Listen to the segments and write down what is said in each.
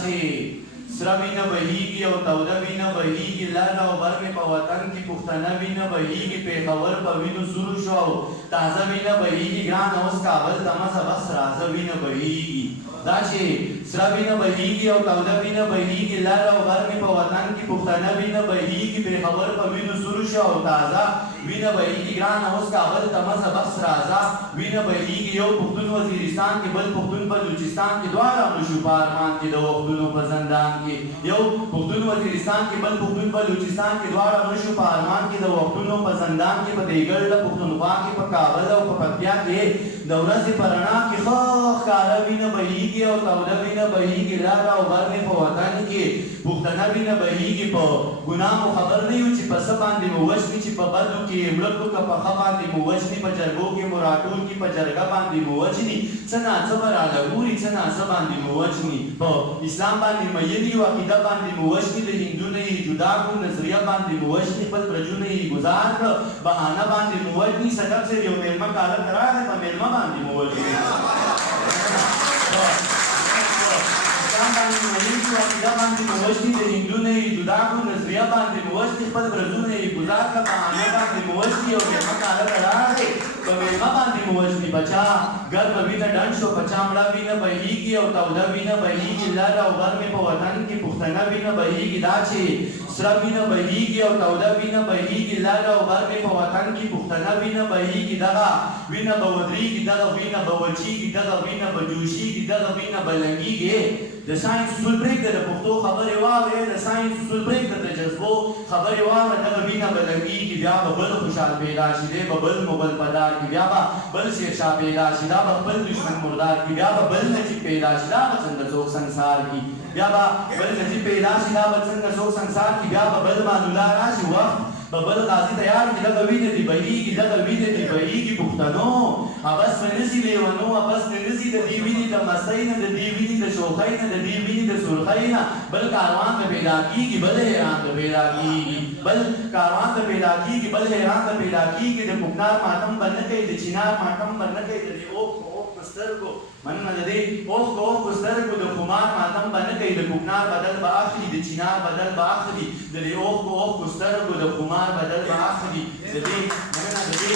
چې سره وینه بهیږي او توده وینه بهیږي لر او بر مې په وطن کې پښتنه وینه بهیږي پېښور په وینو سور شو او تازه وینه بهیږي ګران اوس کابل ته مزه بس رازه وینه بهیږي دا چې سره وینه بهیږي او توده وینه بهیږي لر او بر مې په وطن کې پښتنه وینه بهیږي پېښور په وینو سور شو او تازه وینه بهیږي ګران اوس کابل ته مزه بس رازه وینه بهیږي یو پښتون وزیرستان کې بل پښتون بلوچستان کې دواړه مړه شو په ارمان کې د وختونو په زندان کې یو پښتون وزیرستان کې بل پښتون بلوچستان کې دواړه مړه شو په ارمان کې د وختونو په زندان کې په دیګړه پښتونخوا کې په کابل او په پکتیا کې د ورځې په رڼا کې ښه ښکاره وینه بهیږي او توده وینه بهیږي لر او بر مې په وطن کې پښتنه وینه بهیږي په ګناه مو خبر نه یو چې په څه باندې مو وژني چې په بدو کې مړکو که په ښه باندې مو وژني په جرګو کې مو راټول کي په جرګه باندې مو وژني څه ناڅه به راله ګوري څه ناڅه باندې مو وژني په اسلام باندې میین یو عقیده باندې مو وژني د هندو نه یې جدا کړو نظریه باندې مو وژني خپل برجونه یې ګزار کړه بهانه باندې مو وژني صدق صاحب یو مېلمه کاله ته راغی په مېلمه باندې مو وژني عقیده باندې مو وژني د هندو نه یې جدا کړو نظریه باندې مو وژني خپل برجونه یې ګزار کړه بهانه باندې مو وژني یو مېلمه کاله ته راغی په مېلمه باندې مو وژني بچا ګرمه وینه ډنډ شو بچا مړه وینه بهیږي او توده وینه بهیږي لر او بر مې په وطن کې پښتنه وینه بهیږي دا چې سره وینه بهیږي او توده وینه بهیږي لر او بر مې په وطن کې پښتنه وینه بهیږي دغه وینه به ودرېږي دغه وینه به وچېږي دغه وینه به جوشېږي دغه وینه به لنګېږي د ساینس اصول پرېږده د پښتو خبرې واورې د ساینس اصول پرېږده د جذبو خبرې واوره دغه وینه به لنګېږي بیا به بل خوشحال پیدا شي دی به بل مغل پدار کي بیا به بل شیرشاه پیدا شي دا به خپل دشمن مردار کي بیا به بل نجیب پیدا شي دا به څنګه څوک سنسار کي بیا به بل نجیب پیدا شي دا به څنګه څوک سنسار کي بیا به بل مانولا راشي وخت به بل غازي تیار کي دغه وینه دې بهیږي دغه وینه دې بهیږي پښتنو ابس مې نسي لیونو ابس مې نسي د دې وینې د مستۍ نه د دې وینې د شوخۍ نه د دې وینې د سرخۍ نه بل کاروان ته پیدا کېږي بل حیران ته پیدا کېږي بل کاروان ته پیدا کېږي بل حیران ته پیدا کېږي د کوکنار ماتم به نه کوي د چینار ماتم به نه کوي د دې اوښ په سترګو مننه د دې اوښ په سترګو د خمار ماتم به نه کوي د کوکنار بدل به اخلي د چینار بدل به اخلي د دې اوښ په سترګو د خمار بدل به اخلي د دې مننه د دې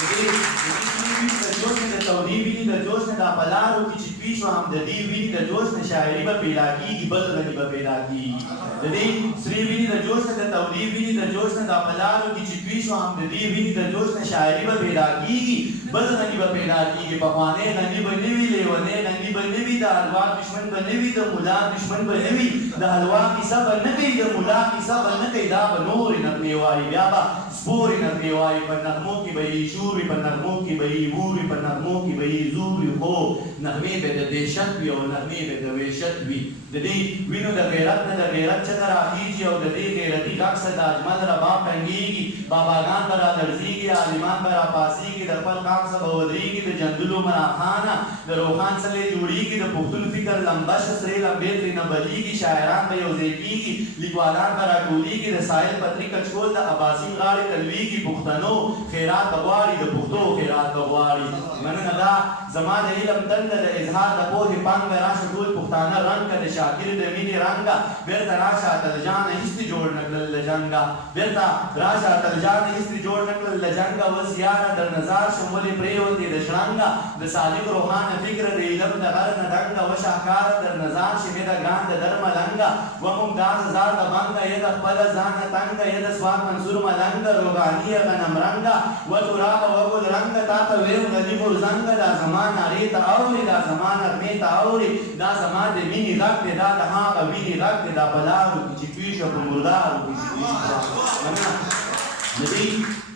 د جوش نه د تودې وینې د جوش نه دا په لارو کې چې توی شو هم د دې وینې د جوش نه شاعري به پیدا کېږي بل غني به پیدا کېږي د دې سرې وینې د جوش نه د تودې وینې د جوش نه دا په لارو کې چې توی شو هم د دې وینې د جوش نه شاعري به پیدا کېږي بل غني به پیدا کېږي پخوانی غني به نه وي لیونی غني به نه وي د حلوا دشمن به نه وي د ملا دشمن به نه وي د حلوا کیسه به نه کوي د ملا کیسه به نه کوي دا به نورې نغمې وایي بیا به سپورې نغمې وایي په نغمو کې به یې شور وي په نغمو کې به یې وور وي په نغمو کې به یې زور وي خو نغمې به د دهشت وي او نغمې به د وحشت وي د دې وینو د غیرت نه د غیرت چغه راخیږي او د دې غیرتي غږ سره د اجمل رباب ټنګېږي باباګان به رالړزېږي عالمان به راپاڅېږي د خپل قام څخه به ودرېږي د جندلو مراخانه د روښان څلې جوړېږي د پښتون فکر لمبه شه سرې لمبې ترېنه بلېږي شاعران به یو ځای کېږي لیکوالان به راټولېږي د ساحل پتري کچکول د اباسین غاړې ته لوېږي پښتنو خیرات به غواړي د پښتو خیرات به غواړي مننه دا زما د علم دنده د اظهار د پوهې پانګه راشه ټول پښتانه رنګ که د شاکر د مینې رنګه بېرته راشه اتلجانه هېڅ جوړ نه کړل له جنګه بېرته راشه اتلجانه هېڅ جوړ نه کړل له جنګه اوس یاره در نظار شم ولې پرېوتې د شړنګه د صادق روحانه فکر د علم د غر نه ډنګه و شاهکاره در نظار شي مې د ګران د در ملنګه و ممتاز زار د بنګه یې د خپله ځانه تنګه یې د سواد منصور ملنګه روغاني یې غنم رنګه و ترابه و ګل رنګه تا ته ویم غني غورځنګه دا زما نارې ته اوري دا زما نغمې ته اوري دا زما د مینې غږ دی دا د هغه وینې غږ دی دا په لارو کې چې توی شه په مردارو کې چې توی شه د دې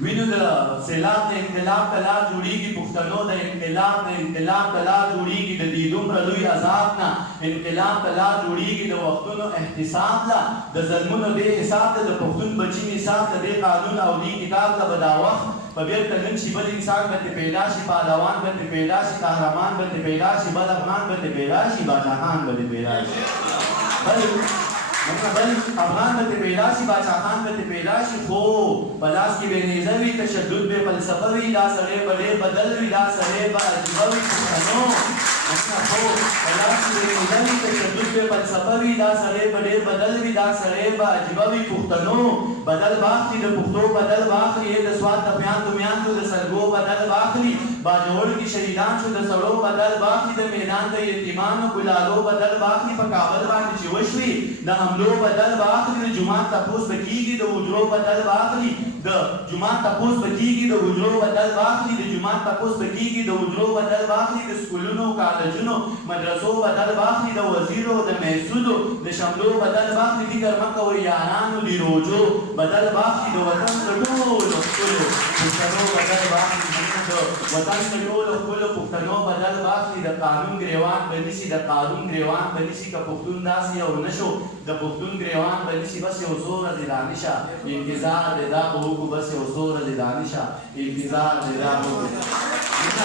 وینو د سیلاب د انقلاب ته لار جوړېږي پښتنو د انقلاب ته لار جوړېږي د دې دومره لوی عذاب نه انقلاب ته لار جوړېږي د وختونو احتساب له د ظلمونو بې حساب ته د پښتون بچي نصاب ته دې قانون او دې کتاب ته به دا وخت په بېرته نن شي بل انسان به پیدا شي پهلوان به پیدا شي قهرمان به پیدا شي بل افغان به پیدا شي باچاخان به پیدا شي بل افغان به پیدا شي باچاخان به پیدا شي خو په لاس کې به نیزه وي تشدد به فلسفه وي دا سړی به ډېر بدل وي دا سړی به عجیبه وي پښتنو نه خو الله چې دل تشدد به فلسفه وي دا سړی به ډېر بدل وي دا سړی به عجیبه وي پښتنو بدل باخلي د پښتو بدل باخلي د سواد د میاندو د سلګو بدل باخلي باجوړ کې شهیدان شو د سړو بدل باخلي د میدان د یتیمانو ګلالو بدل باخلي په کابل باندې چې وشوي د حملو بدل باخلي د جومات تپوس به کېږي د حجرو بدل باخلي د جومات تپوس به کېږي د حجرو بدل باخلي د جومات تپوس به کېږي د حجرو بدل باخلي د سکولونو کالجونو مدرسو بدل باخلي د وزیرو د محسودو د شملو بدل باخلي فکر مه کوئ یارانو د روجو بدل باخلي د وطن د ټولو ښکلو پښتنو بدل باخلي د وطن د ټولو ښکلو پښتنو بدل باخلي د قانون ګریوان به نیسي د قانون ګریوان به نیسي که پښتون داسې یو نه شو د پښتون ګریوان به نیسي بس یو څو ورځې دانشه انتظار دی دا به وکړو بس یو څو ورځې دانشه انتظار دی دا به وکړو